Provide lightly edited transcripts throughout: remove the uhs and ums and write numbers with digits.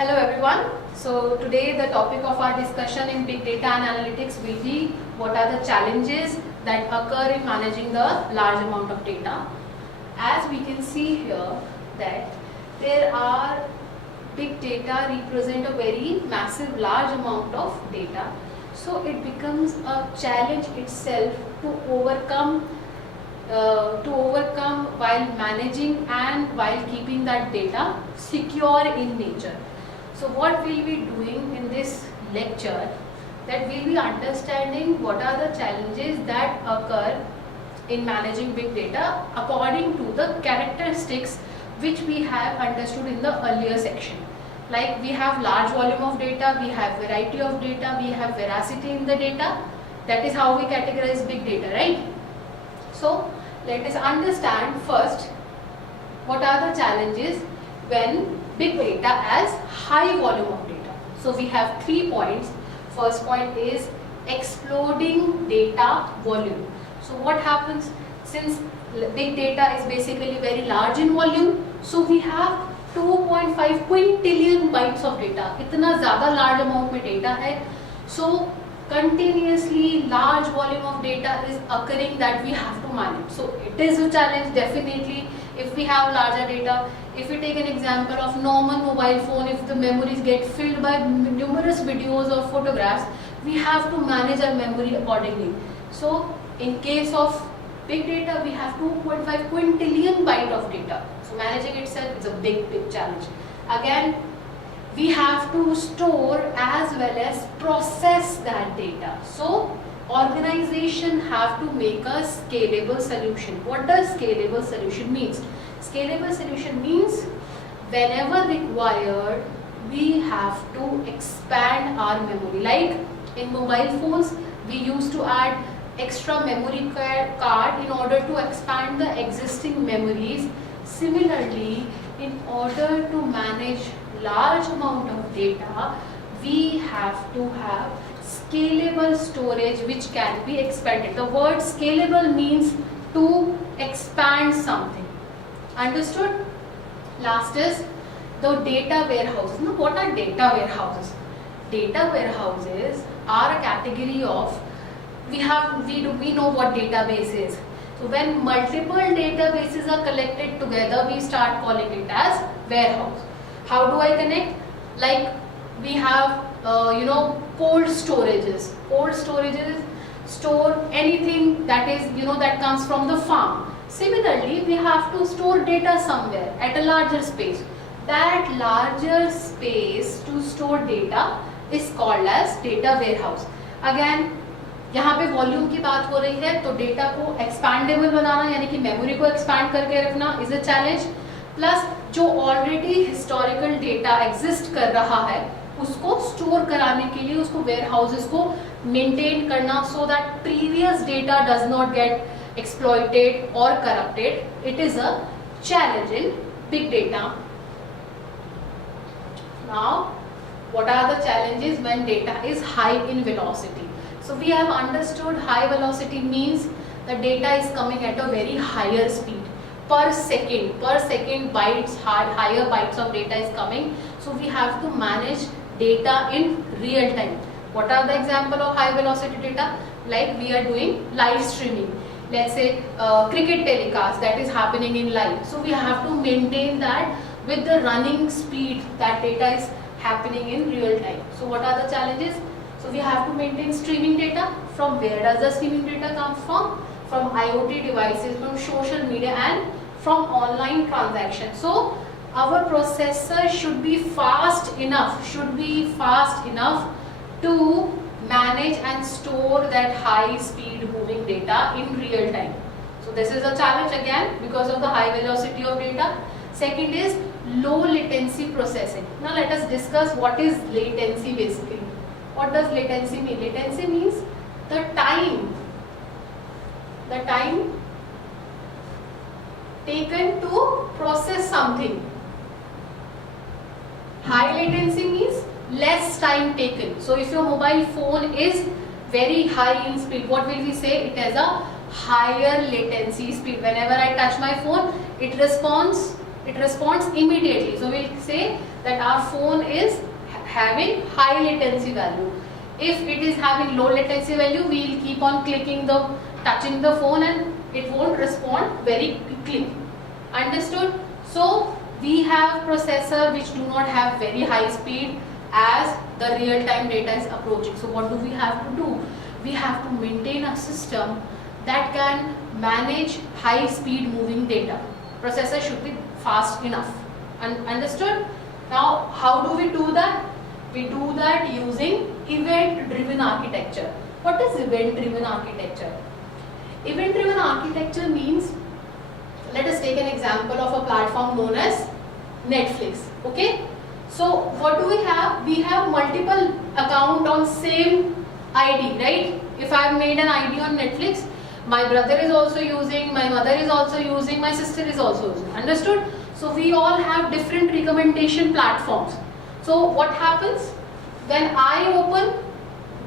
Hello everyone. So today the topic of our discussion in big data and analytics will be what are the challenges that occur in managing the large amount of data. As we can see here that there are big data represent a very massive large amount of data. So it becomes a challenge itself to overcome while managing and while keeping that data secure in nature. So what we'll be doing in this lecture, that we'll be understanding what are the challenges that occur in managing big data according to the characteristics which we have understood in the earlier section. Like we have large volume of data, we have variety of data, we have veracity in the data. That is how we categorize big data, right? So let us understand first what are the challenges when big data as high volume of data. So we have 3 points. First point is exploding data volume. So what happens, since big data is basically very large in volume, so we have 2.5 quintillion bytes of data. इतना ज़्यादा large amount में data है. So continuously large volume of data is occurring that we have to manage. So it is a challenge definitely if we have larger data. If we take an example of normal mobile phone, if the memories get filled by numerous videos or photographs, we have to manage our memory accordingly. So in case of big data, we have 2.5 quintillion byte of data. So managing itself is a big challenge. Again, we have to store as well as process that data. So organization have to make a scalable solution. What does scalable solution means? Scalable solution means whenever required, we have to expand our memory. Like in mobile phones, we used to add extra memory card in order to expand the existing memories. Similarly, in order to manage large amount of data, we have to have scalable storage which can be expanded. The word scalable means to expand something. Understood? Last is the data warehouses. Now what are data warehouses? Data warehouses are a category of, we know what database is. So when multiple databases are collected together, we start calling it as warehouse. How do I connect? Like we have cold storages. Cold storages store anything that is that comes from the farm. Similarly, we have to store data somewhere at a larger space. That larger space to store data is called as data warehouse. Again, यहाँ पे volume की बात हो रही है, तो data को expandable बनाना यानी कि मेमोरी को एक्सपैंड करके रखना इज अ चैलेंज. प्लस जो ऑलरेडी हिस्टोरिकल डेटा एग्जिस्ट कर रहा है उसको स्टोर कराने के लिए उसको वेयर हाउसेस को मेंटेन करना, so that previous data does not get exploited और corrupted. It is a challenge in big data. Now what are the challenges when data is high in velocity. So we have understood high velocity means the data is coming at a very higher speed per second bytes, higher bytes of data is coming. So we have to manage data in real time. What are the example of high velocity data? Like we are doing live streaming. Let's say cricket telecast that is happening in live. So we have to maintain that with the running speed that data is happening in real time. So what are the challenges? So we have to maintain streaming data. From where does the streaming data come from? From IoT devices, from social media and from online transactions. So our processor should be fast enough to manage and store that high speed moving data in real time. So this is a challenge again because of the high velocity of data. Second is low latency processing. Now let us discuss what is latency basically. What does latency mean? Latency means the time taken to process something. High latency means less time taken. So if your mobile phone is very high in speed, what will we say? It has a higher latency speed. Whenever I touch my phone, it responds it responds immediately. So we'll say that our phone is having high latency value. If it is having low latency value, we will keep on touching the phone and it won't respond very quickly. Understood? So we have processor which do not have very high speed as the real time data is approaching. So what do we have to do? We have to maintain a system that can manage high speed moving data. Processor should be fast enough. Understood? Now how do we do that? We do that using event driven architecture. What is event driven architecture? Event driven architecture means, let us take an example of a platform known as Netflix. Okay, so what do we have? We have multiple account on same ID, right? If I have made an ID on Netflix, my brother is also using, my mother is also using, my sister is also using. Understood? So we all have different recommendation platforms. So what happens when I open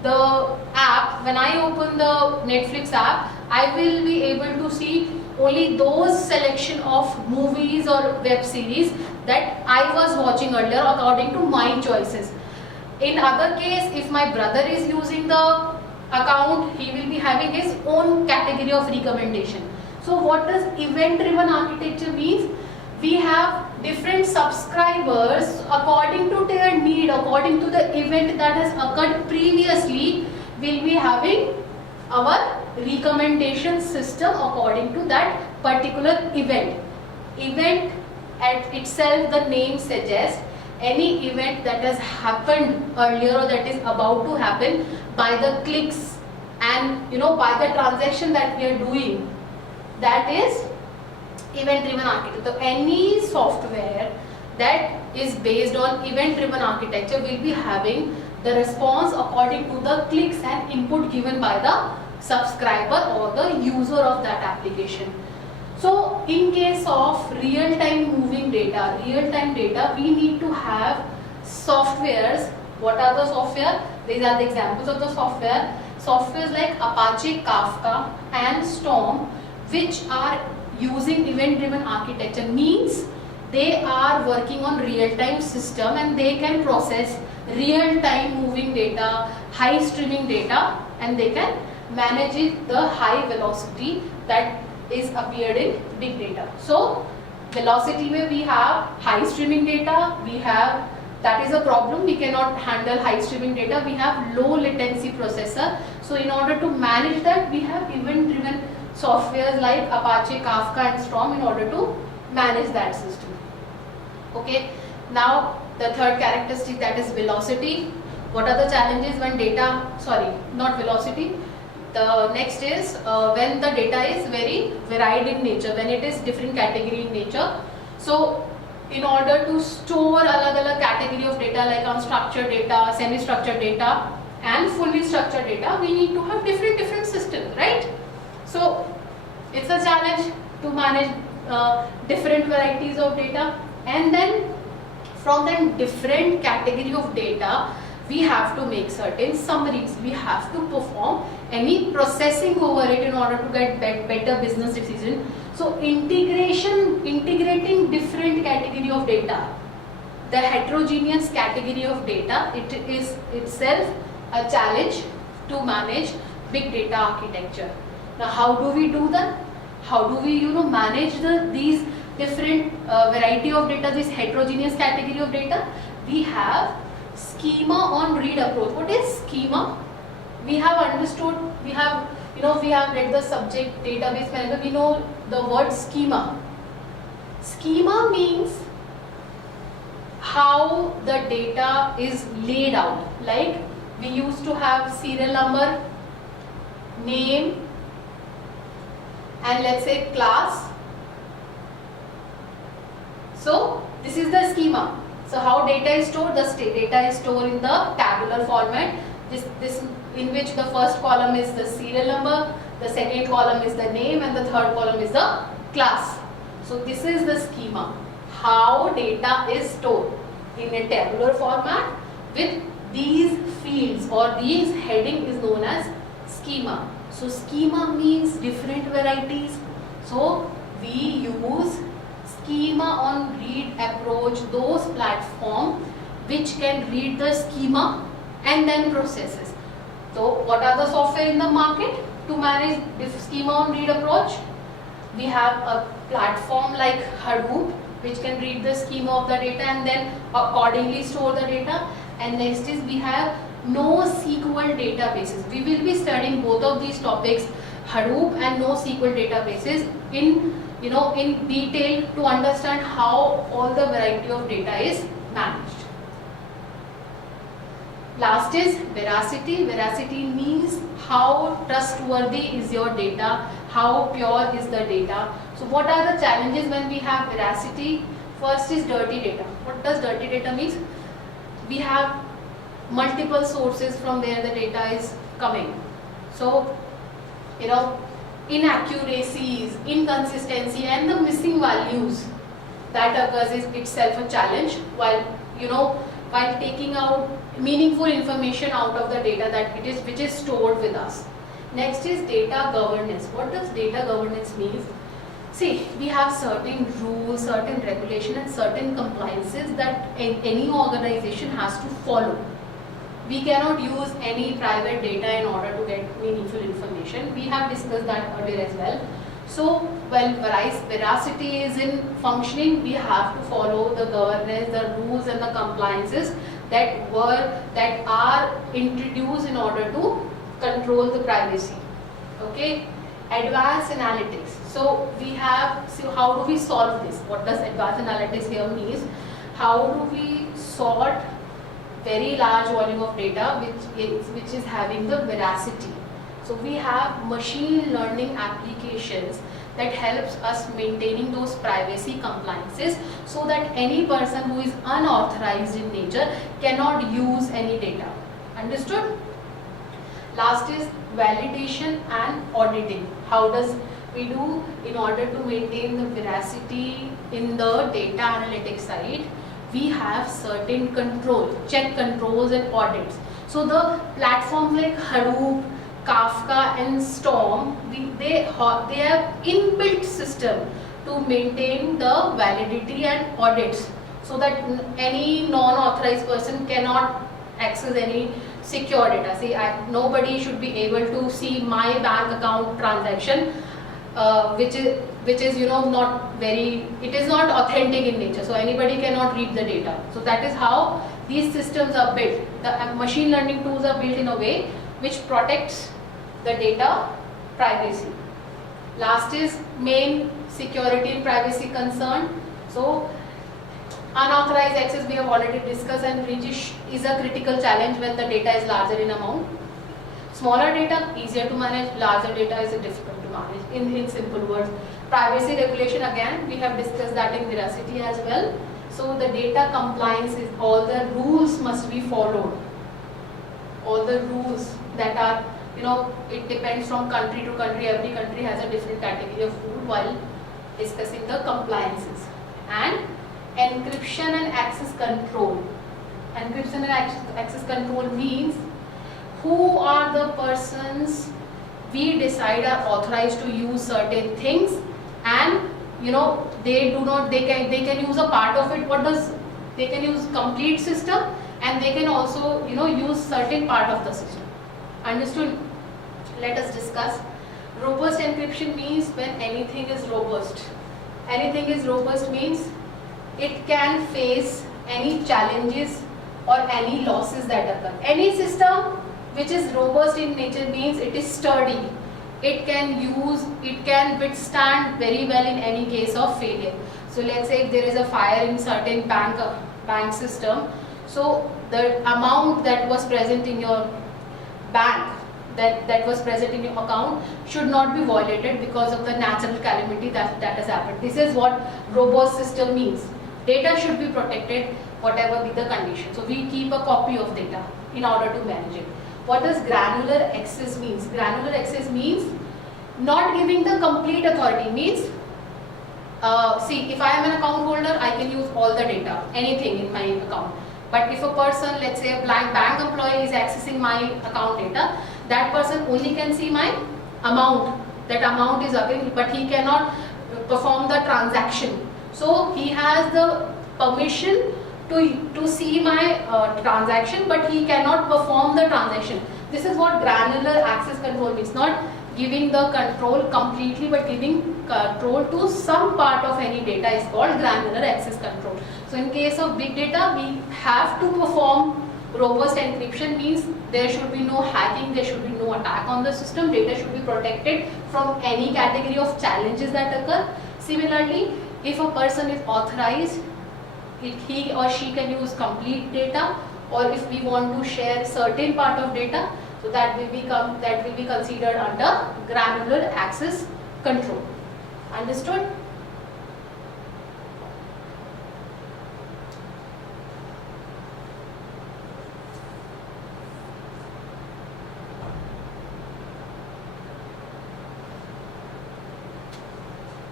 the app, when I open the Netflix app, I will be able to see only those selection of movies or web series that I was watching earlier according to my choices. In other case, if my brother is using the account, he will be having his own category of recommendation. So what does event driven architecture means? We have different subscribers according to their need, according to the event that has occurred previously, will be having our recommendation system according to that particular event. Event at itself, the name suggests any event that has happened earlier or that is about to happen by the clicks and by the transaction that we are doing. That is event driven architecture. So any software that is based on event driven architecture will be having the response according to the clicks and input given by the subscriber or the user of that application. So in case of real time moving data, we need to have softwares. What are the software? These are the examples of the software. Softwares like Apache, Kafka and Storm, which are using event driven architecture, means they are working on real time system and they can process real time moving data, high streaming data, and they can manage it the high velocity that is appeared in big data. So velocity where we have high streaming data, we have, that is a problem, we cannot handle high streaming data, we have low latency processor. So in order to manage that, we have event driven softwares like Apache, Kafka and Storm in order to manage that system. Okay, now the third characteristic, that is velocity. What are the challenges when data, sorry, not velocity, the next is when the data is very varied in nature, when it is different category in nature. So in order to store alag-alag category of data like unstructured data, semi-structured data and fully structured data, we need to have different systems, right? So it's a challenge to manage different varieties of data, and then from that different category of data, we have to make certain summaries. We have to perform any processing over it in order to get better business decision. So integrating different category of data, the heterogeneous category of data, it is itself a challenge to manage big data architecture. Now how do we do that? How do we manage these different variety of data, this heterogeneous category of data? We have schema on read approach. What is schema? We have understood, we have read the subject database management, we know the word schema. Schema means how the data is laid out. Like we used to have serial number, name, and let's say class. So this is the schema. So how data is stored? The data is stored in the tabular format. This in which the first column is the serial number, the second column is the name, and the third column is the class. So this is the schema. How data is stored in a tabular format with these fields or these heading is known as schema. So schema means different varieties. So we use schema on read approach, those platforms which can read the schema and then processes. So what are the software in the market to manage this schema on read approach? We have a platform like Hadoop, which can read the schema of the data and then accordingly store the data. And next is we have NoSQL databases. We will be studying both of these topics, Hadoop and NoSQL databases, in detail to understand how all the variety of data is managed. Last is veracity. Veracity means how trustworthy is your data, how pure is the data. So what are the challenges when we have veracity? First is dirty data. What does dirty data means? We have multiple sources from where the data is coming. So, inaccuracies, inconsistency and the missing values that occurs is itself a challenge while taking out meaningful information out of the data which is stored with us. Next is data governance. What does data governance mean? See, we have certain rules, certain regulation and certain compliances that any organization has to follow. We cannot use any private data in order to get meaningful information. We have discussed that earlier as well. So, when veracity is in functioning, we have to follow the governance, the rules and the compliances that are introduced in order to control the privacy. Okay, advanced analytics. So how do we solve this? What does advanced analytics here means? How do we sort very large volume of data which is having the veracity? So we have machine learning applications that helps us maintaining those privacy compliances so that any person who is unauthorized in nature cannot use any data. Understood? Last is validation and auditing. How does we do in order to maintain the veracity in the data analytics side? We have certain check controls and audits. So the platforms like Hadoop, Kafka and Storm, they have inbuilt system to maintain the validity and audits so that any non-authorized person cannot access any secure data. See, nobody should be able to see my bank account transaction, which is not very, it is not authentic in nature. So anybody cannot read the data. So that is how these systems are built. The machine learning tools are built in a way which protects the data privacy. Last is main security and privacy concern. So unauthorized access we have already discussed, and breach is a critical challenge when the data is larger in amount. Smaller data easier to manage, larger data is difficult to manage. In simple words, privacy regulation, again we have discussed that in veracity as well. So the data compliance is, all the rules must be followed. All the rules that are, it depends from country to country. Every country has a different category of rule while discussing the compliances. And encryption and access control. Encryption and access control means who are the persons we decide are authorized to use certain things, and they can use a part of it. They can use complete system, and they can also use certain part of the system. Understood? Let us discuss. Robust encryption means when anything is robust. Anything is robust means it can face any challenges or any losses that occur. Any system which is robust in nature means it is sturdy. It can withstand very well in any case of failure. So let's say if there is a fire in certain bank system, so the amount that was present in your bank, that was present in your account, should not be violated because of the natural calamity that has happened. This is what robust system means. Data should be protected whatever be the condition. So we keep a copy of data in order to manage it. What does granular access means? Granular access means not giving the complete authority. Means see, if I am an account holder, I can use all the data, anything in my account. But if a person, let's say a bank employee is accessing my account data, that person only can see my amount. That amount is available, but he cannot perform the transaction. So he has the permission to see my transaction, but he cannot perform the transaction. This is what granular access control means. Not giving the control completely, but giving control to some part of any data is called granular access control. So in case of big data, we have to perform robust encryption, means there should be no hacking, there should be no attack on the system, data should be protected from any category of challenges that occur. Similarly, if a person is authorized, he or she can use complete data, or if we want to share certain part of data, so that will be considered under granular access control. Understood?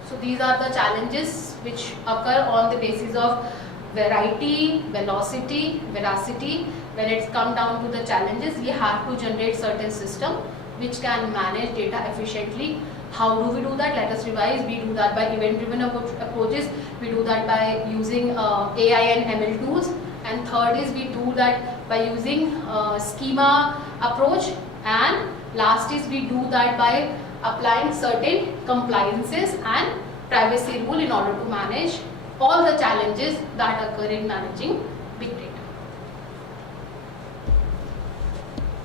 So these are the challenges which occur on the basis of variety, velocity, veracity. When it's come down to the challenges, we have to generate certain system which can manage data efficiently. How do we do that? Let us revise. We do that by event-driven approaches. We do that by using AI and ML tools. And third is we do that by using schema approach. And last is we do that by applying certain compliances and privacy rule in order to manage all the challenges that occur in managing big data.